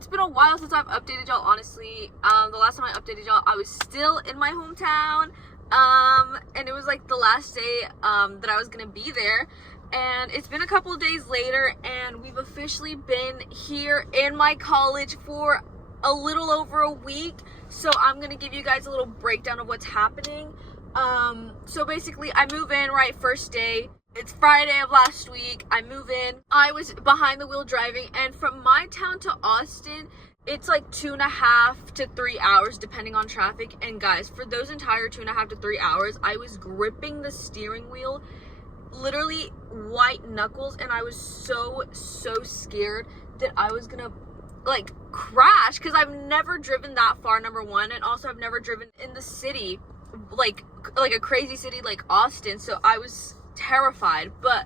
it's been a while since I've updated y'all, honestly. The last time I updated y'all, I was still in my hometown, and it was like the last day that I was gonna be there, and it's been a couple of days later, and we've officially been here in my college for a little over a week. So I'm gonna give you guys a little breakdown of what's happening. So basically I move in right first day. It's Friday of last week. I move in. I was behind the wheel driving, and from my town to Austin, it's like 2.5 to 3 hours depending on traffic. And guys, for those entire 2.5 to 3 hours, I was gripping the steering wheel, literally white knuckles, and I was so scared that I was gonna like crash, because I've never driven that far, number one, and also I've never driven in the city, like a crazy city like Austin, so I was terrified. But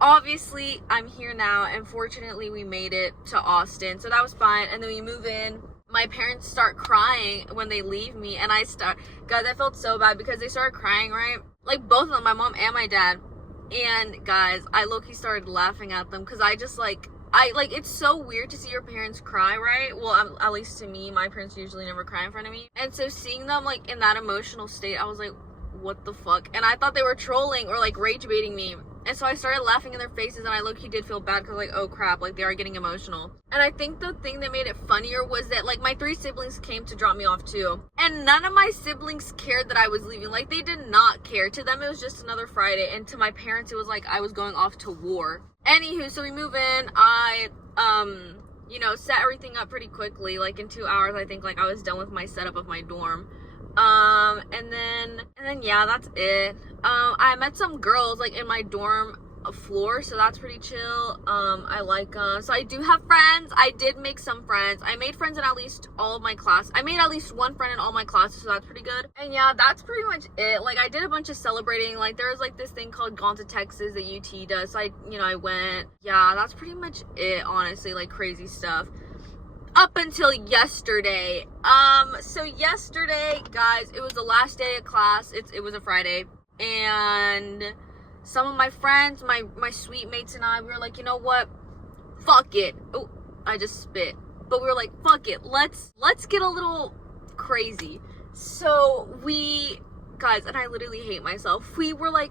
obviously I'm here now, and fortunately we made it to Austin, so that was fine. And then we move in. My parents start crying when they leave me, and guys, I felt so bad because they started crying, right? Like both of them, my mom and my dad. And guys, I low-key started laughing at them, because I it's so weird to see your parents cry, right? Well, at least to me, my parents usually never cry in front of me. And so seeing them like in that emotional state, I was like, what the fuck? And I thought they were trolling or like rage baiting me. And so I started laughing in their faces, and I low-key did feel bad, because like, oh crap, like they are getting emotional. And I think the thing that made it funnier was that like my 3 siblings came to drop me off too, and none of my siblings cared that I was leaving. Like they did not care. To them it was just another Friday, and to my parents it was like I was going off to war. Anywho, so we move in. I set everything up pretty quickly. Like in 2 hours, I think like I was done with my setup of my dorm. And then yeah, that's it. I met some girls like in my dorm floor, so that's pretty chill. I like so I do have friends. I did make some friends. I made friends in at least all of my class. I made at least one friend in all my classes, so that's pretty good. And yeah, that's pretty much it. Like I did a bunch of celebrating. Like there was like this thing called Gone to Texas that UT does, so I went. Yeah, that's pretty much it, honestly. Like crazy stuff up until yesterday. So yesterday, guys, it was the last day of class. It was a Friday, and some of my friends, my suite mates and I, we were like, you know what, fuck it. Oh, I just spit. But we were like, fuck it, let's get a little crazy. So guys, and I literally hate myself, we were like,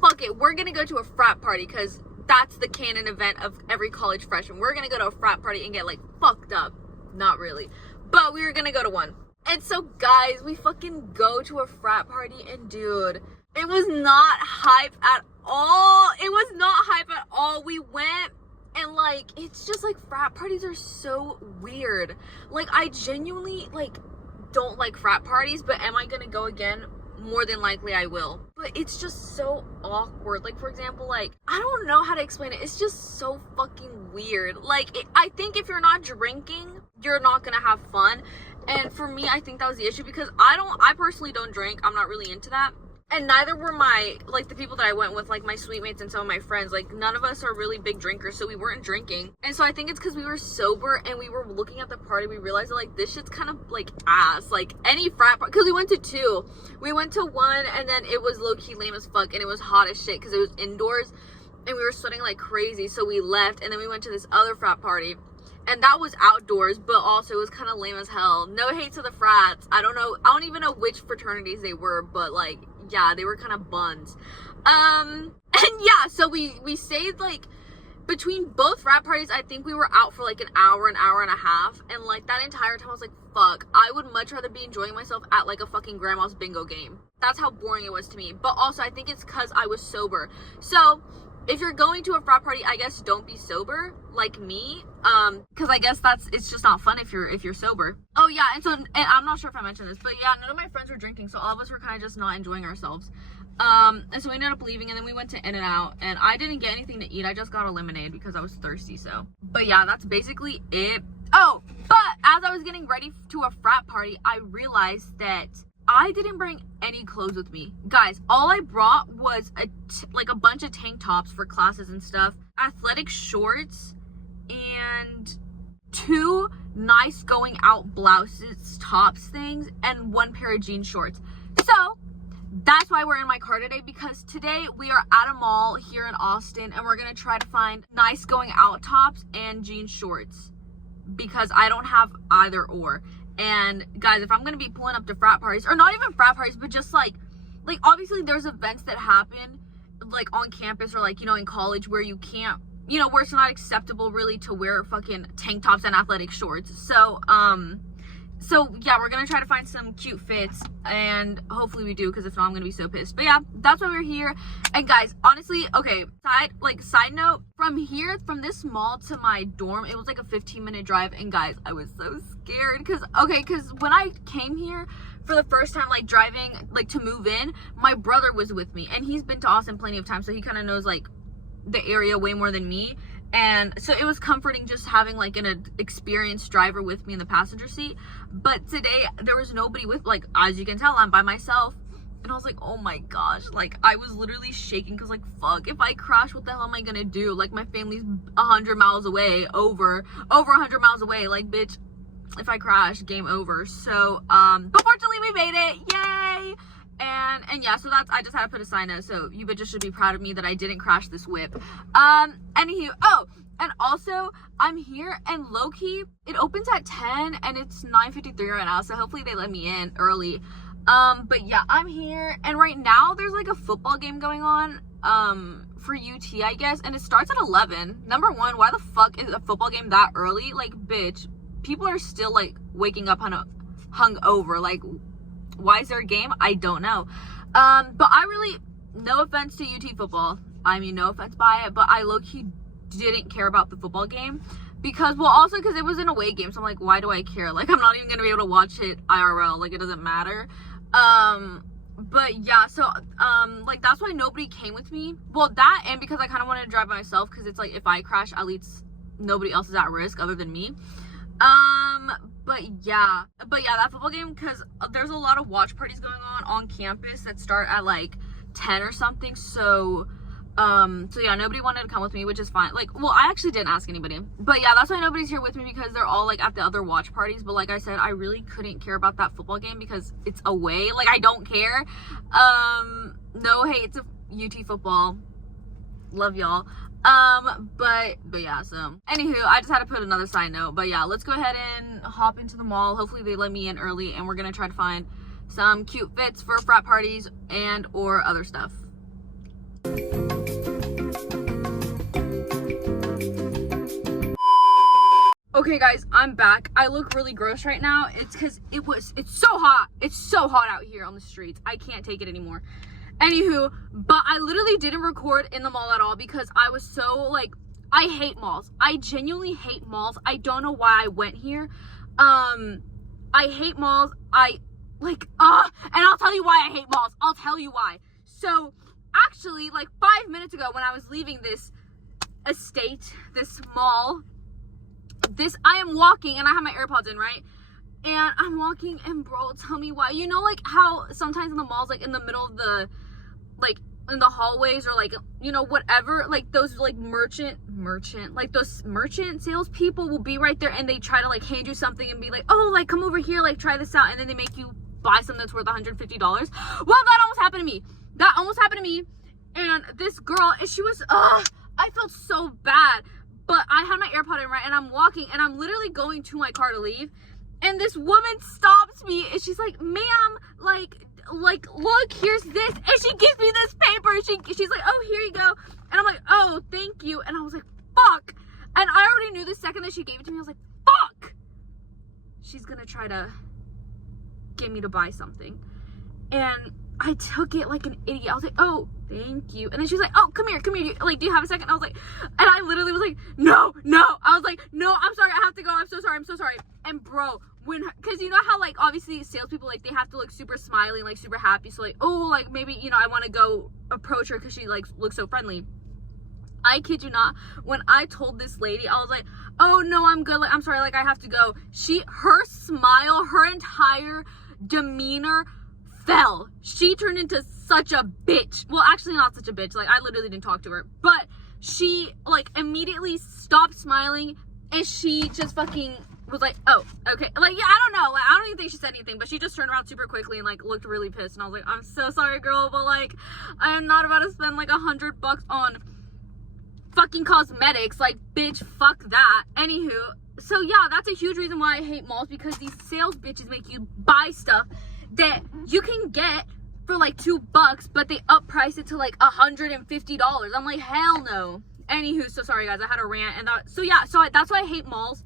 fuck it, we're gonna go to a frat party, because that's the canon event of every college freshman. We're gonna go to a frat party and get like fucked up. Not really, but we were gonna go to one. And so guys, we fucking go to a frat party, and dude, it was not hype at all. It was not hype at all. We went, and like, it's just like frat parties are so weird. Like I genuinely like don't like frat parties, but am I gonna go again? More than likely I will. But it's just so awkward. Like for example, like I don't know how to explain it. It's just so fucking weird. Like I think if you're not drinking, you're not gonna have fun. And for me, I think that was the issue, because I personally don't drink. I'm not really into that. And neither were the people that I went with, like my suite mates and some of my friends. Like none of us are really big drinkers, so we weren't drinking. And so I think it's because we were sober, and we were looking at the party, we realized that like this shit's kind of like ass. Like any frat party, because we went to 2. We went to one, and then it was low-key lame as fuck, and it was hot as shit because it was indoors, and we were sweating like crazy, so we left. And then we went to this other frat party, and that was outdoors, but also it was kind of lame as hell. No hate to the frats. I don't even know which fraternities they were, but like, yeah, they were kind of buns. And yeah, so we stayed like between both frat parties. I think we were out for like an hour and a half, and like that entire time I was like, fuck, I would much rather be enjoying myself at like a fucking grandma's bingo game. That's how boring it was to me. But also I think it's because I was sober. So if you're going to a frat party, I guess don't be sober like me, because I guess it's just not fun if you're sober. Oh yeah, and I'm not sure if I mentioned this, but yeah, none of my friends were drinking, so all of us were kind of just not enjoying ourselves. And so we ended up leaving, and then we went to In-N-Out, and I didn't get anything to eat. I just got a lemonade because I was thirsty. So, but yeah, that's basically it. Oh, but as I was getting ready to a frat party, I realized that I didn't bring any clothes with me. Guys, all I brought was a bunch of tank tops for classes and stuff, athletic shorts, and 2 nice going out blouses, tops things, and 1 pair of jean shorts. So that's why we're in my car today, because today we are at a mall here in Austin, and we're gonna try to find nice going out tops and jean shorts. because I don't have either or. And guys, if I'm gonna be pulling up to frat parties, or not even frat parties, but just like obviously there's events that happen like on campus or like, you know, in college where you can't, you know, where it's not acceptable really to wear fucking tank tops and athletic shorts. So yeah, we're gonna try to find some cute fits, and hopefully we do, because if not, I'm gonna be so pissed. But yeah, that's why we're here. And guys, honestly, okay, side note, from this mall to my dorm, it was like a 15-minute drive. And guys, I was so scared because when I came here for the first time, like driving, like to move in, my brother was with me, and he's been to Austin plenty of times, so he kind of knows like the area way more than me. And so it was comforting just having like an experienced driver with me in the passenger seat. But today there was nobody with, like, as you can tell, I'm by myself. And I was like, oh my gosh, like I was literally shaking because like, fuck, if I crash, what the hell am I gonna do? Like my family's 100 miles away, over 100 miles away. Like, bitch, if I crash, game over. So but fortunately we made it, yay. And yeah, so I just had to put a sign note, so you bitches should be proud of me that I didn't crash this whip. Anywho, oh, and also, I'm here, and low-key, it opens at 10, and it's 9:53 right now, so hopefully they let me in early. But yeah, I'm here, and right now, there's like a football game going on, for UT, I guess, and it starts at 11. Number one, why the fuck is a football game that early? Like, bitch, people are still, like, waking up hungover, like, why is there a game? I don't know. But I really, no offense to UT football, I mean, no offense by it, but I low-key didn't care about the football game because, well, also because it was an away game, so I'm like, why do I care? Like, I'm not even gonna be able to watch it IRL, like, it doesn't matter. But yeah, so like, that's why nobody came with me. Well, that, and because I kind of wanted to drive by myself, because it's like, if I crash, at least nobody else is at risk other than me. But yeah, that football game, because there's a lot of watch parties going on campus that start at like 10 or something. So yeah, nobody wanted to come with me, which is fine. Like, well, I actually didn't ask anybody, but yeah, that's why nobody's here with me, because they're all like at the other watch parties. But like I said, I really couldn't care about that football game because it's away. Like, I don't care. No hate to UT football, love y'all. But yeah, so anywho, I just had to put another side note. But yeah, let's go ahead and hop into the mall. Hopefully they let me in early, and we're gonna try to find some cute fits for frat parties and or other stuff. Okay guys, I'm back. I look really gross right now. It's because it's so hot. It's so hot out here on the streets. I can't take it anymore. Anywho, but I literally didn't record in the mall at all because I was so, like, I hate malls. I genuinely hate malls. I don't know why I went here. I hate malls. And I'll tell you why I hate malls. I'll tell you why. So, actually, like 5 minutes ago when I was leaving this estate, this mall, I am walking and I have my AirPods in, right? And I'm walking, and bro, tell me why. You know, like how sometimes in the malls, like in the middle of the, like in the hallways, or like, you know, whatever, like those like merchant salespeople will be right there, and they try to like hand you something and be like, oh, like come over here, like try this out, and then they make you buy something that's worth $150. Well, that almost happened to me. And this girl, and she was, I felt so bad. But I had my AirPod in, right, and I'm walking, and I'm literally going to my car to leave, and this woman stops me, and she's like, ma'am, like, look, here's this, and she gives me this paper, and she's like, oh, here you go, and I'm like, oh, thank you, and I was like, fuck, and I already knew the second that she gave it to me, I was like, fuck, she's gonna try to get me to buy something, and I took it like an idiot. I was like, oh, thank you. And then she's like, oh, come here. Like, do you have a second? I was like, and I literally was like, no. I was like, no, I'm sorry. I have to go. I'm so sorry. And bro, cause you know how like, obviously salespeople, like they have to look super smiling, like super happy. So like, oh, like maybe, you know, I want to go approach her cause she like looks so friendly. I kid you not, when I told this lady, I was like, oh no, I'm good. Like, I'm sorry. Like I have to go. Her smile, her entire demeanor fell. She turned into such a bitch. Well, actually not such a bitch. Like, I literally didn't talk to her. But she, like, immediately stopped smiling, and she just fucking was like, oh, okay. Like, yeah, I don't know. Like, I don't even think she said anything, but she just turned around super quickly and, like, looked really pissed. And I was like, I'm so sorry, girl, but, like, I am not about to spend, like, $100 on fucking cosmetics. Like, bitch, fuck that. Anywho, So yeah, that's a huge reason why I hate malls, because these sales bitches make you buy stuff that you can get for like $2, but they up price it to like $150. I'm like, hell no. Anywho, so sorry guys, I had a rant, and that's why I hate malls.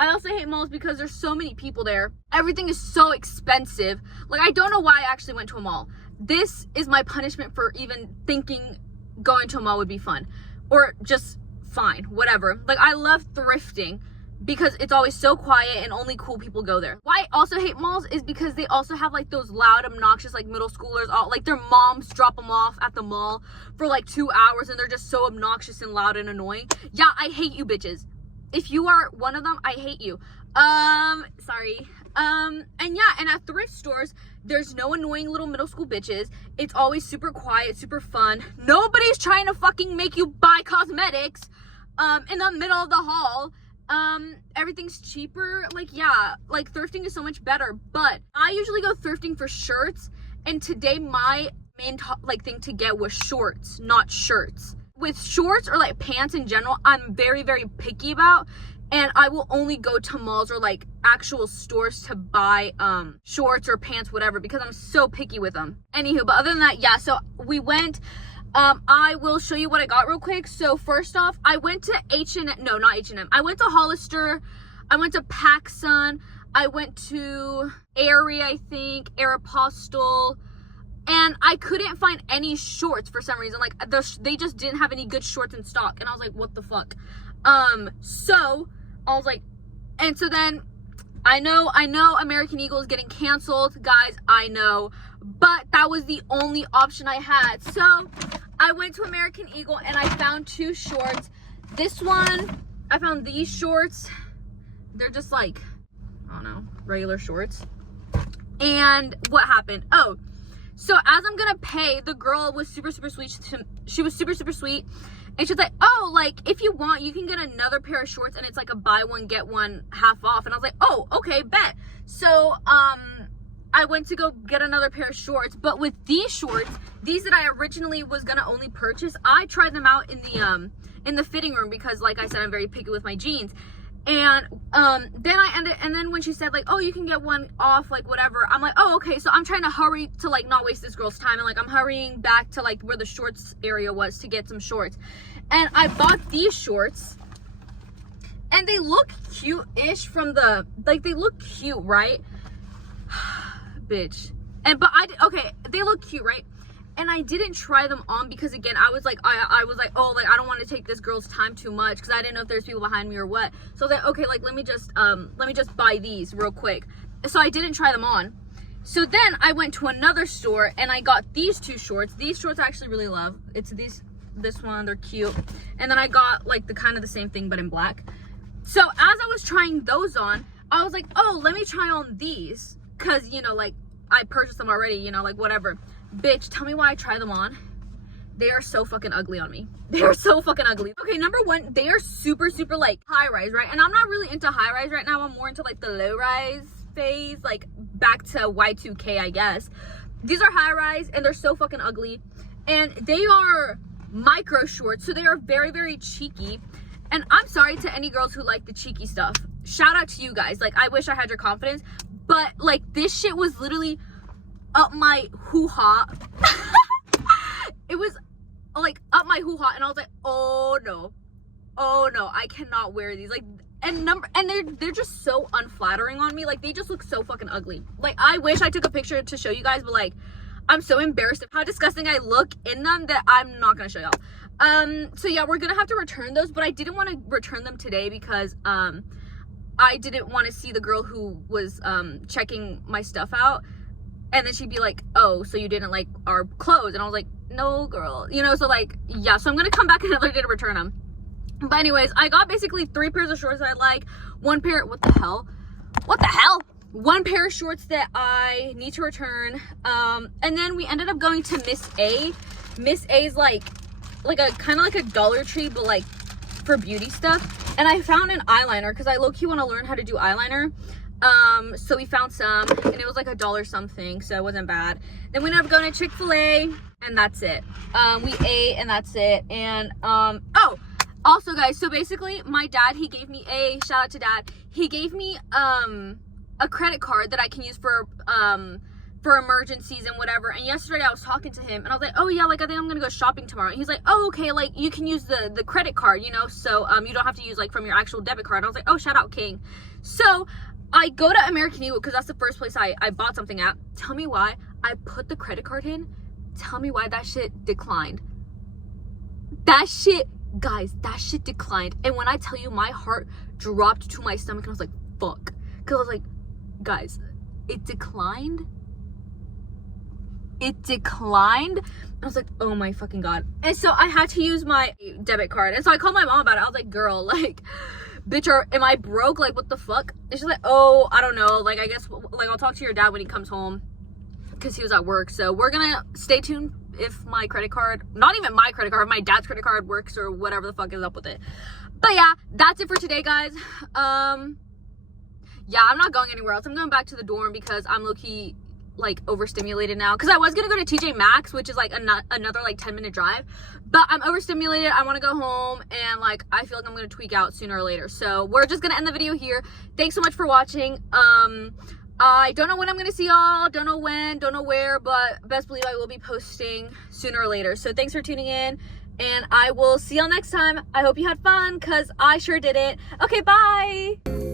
I also hate malls because there's so many people there. Everything is so expensive. Like, I don't know why I actually went to a mall. This is my punishment for even thinking going to a mall would be fun, or just fine, whatever. Like, I love thrifting because it's always so quiet and only cool people go there. Why I also hate malls is because they also have like those loud, obnoxious like middle schoolers, all like their moms drop them off at the mall for like 2 hours and they're just so obnoxious and loud and annoying. Yeah, I hate you bitches. If you are one of them, I hate you. Sorry. And yeah, and at thrift stores, there's no annoying little middle school bitches. It's always super quiet, super fun. Nobody's trying to fucking make you buy cosmetics in the middle of the hall. Everything's cheaper. Like, yeah, like thrifting is so much better, but I usually go thrifting for shirts, and today my main thing to get was shorts, not shirts. With shorts or like pants in general, I'm very, very picky about, and I will only go to malls or like actual stores to buy shorts or pants, whatever, because I'm so picky with them. Anywho, but other than that, yeah, so we went. I will show you what I got real quick. So first off, I went to not H&M. I went to Hollister. I went to PacSun. I went to Aerie, I think, Aeropostale. And I couldn't find any shorts for some reason. Like, they just didn't have any good shorts in stock. And I was like, what the fuck? So I was like, and so then I know American Eagle is getting canceled, guys, I know, but that was the only option I had. So I went to American Eagle and I found 2 shorts. This one, I found these shorts. They're just like, I don't know, regular shorts. And what happened? Oh, so as I'm gonna pay, the girl was super, super sweet. She was super, super sweet. And she's like, oh, like, if you want, you can get another pair of shorts, and it's like a buy one, get one half off. And I was like, oh, okay, bet. So, I went to go get another pair of shorts, but with these shorts, these that I originally was gonna only purchase, I tried them out in the fitting room because, like I said, I'm very picky with my jeans. And then when she said like, oh, you can get one off, like whatever, I'm like, oh, okay. So I'm trying to hurry to like not waste this girl's time, and like I'm hurrying back to like where the shorts area was to get some shorts. And I bought these shorts, and they look cute-ish from the, like, they look cute, right? Bitch. Okay, they look cute, right? And I didn't try them on because, again, I was like, I was like, oh, like, I don't want to take this girl's time too much because I didn't know if there's people behind me or what. So I was like, okay, like, let me just buy these real quick. So I didn't try them on. So then I went to another store and I got these 2 shorts. These shorts I actually really love. It's this one, they're cute. And then I got like the kind of the same thing but in black. So as I was trying those on, I was like, oh, let me try on these, because, you know, like, I purchased them already, you know, like, whatever. Bitch, tell me why I try them on. They are so fucking ugly on me. They are so fucking ugly. Okay, number one, they are super, super, like, high-rise, right? And I'm not really into high-rise right now. I'm more into, like, the low-rise phase, like, back to Y2K, I guess. These are high-rise, and they're so fucking ugly. And they are micro shorts, so they are very, very cheeky. And I'm sorry to any girls who like the cheeky stuff. Shout out to you guys. Like, I wish I had your confidence. But, like, this shit was literally up my hoo-ha. It was, like, up my hoo-ha. And I was like, oh, no. Oh, no. I cannot wear these. Like, and they're just so unflattering on me. Like, they just look so fucking ugly. Like, I wish I took a picture to show you guys. But, like, I'm so embarrassed of how disgusting I look in them that I'm not going to show y'all. So yeah, we're gonna have to return those, but I didn't want to return them today because I didn't want to see the girl who was checking my stuff out, and then she'd be like, oh, so you didn't like our clothes? And I was like, no, girl, you know. So like, yeah, so I'm gonna come back another day to return them. But anyways, I got basically 3 pairs of shorts that I like, 1 pair, what the hell 1 pair of shorts that I need to return, and then we ended up going to Miss A. Miss A's like a kind of like a Dollar Tree, but like for beauty stuff. And I found an eyeliner because I low-key want to learn how to do eyeliner. So we found some, and it was like $1 something, so it wasn't bad. Then we ended up going to Chick-fil-A, and that's it. We ate, and that's it. And oh, Also, guys, so basically my dad, he gave me shout out to dad, he gave me a credit card that I can use for emergencies and whatever. And yesterday I was talking to him and I was like, oh yeah, like I think I'm gonna go shopping tomorrow. And he's like, oh okay, like you can use the credit card, you know, so you don't have to use like from your actual debit card. And I was like, oh, shout out King. So I go to American Eagle because that's the first place I bought something at. Tell me why I put the credit card in. Tell me why that shit declined. That shit, guys, that shit declined. And when I tell you, my heart dropped to my stomach and I was like, fuck. Because I was like, guys, it declined. It declined. I was like, oh my fucking god. And so I had to use my debit card. And so I called my mom about it. I was like, girl, like, bitch, am I broke? Like, what the fuck? And she's like, oh, I don't know. Like, I guess, like, I'll talk to your dad when he comes home. Because he was at work. So we're gonna stay tuned if my credit card, not even my credit card, my dad's credit card works or whatever the fuck is up with it. But yeah, that's it for today, guys. Yeah, I'm not going anywhere else. I'm going back to the dorm because I'm low-key like overstimulated now, because I was gonna go to TJ Maxx, which is like another like 10-minute drive, but I'm overstimulated. I want to go home, and like I feel like I'm gonna tweak out sooner or later. So we're just gonna end the video here. Thanks so much for watching. I don't know when I'm gonna see y'all, don't know when, don't know where, but best believe I will be posting sooner or later. So thanks for tuning in, and I will see y'all next time. I hope you had fun, because I sure didn't. Okay, bye.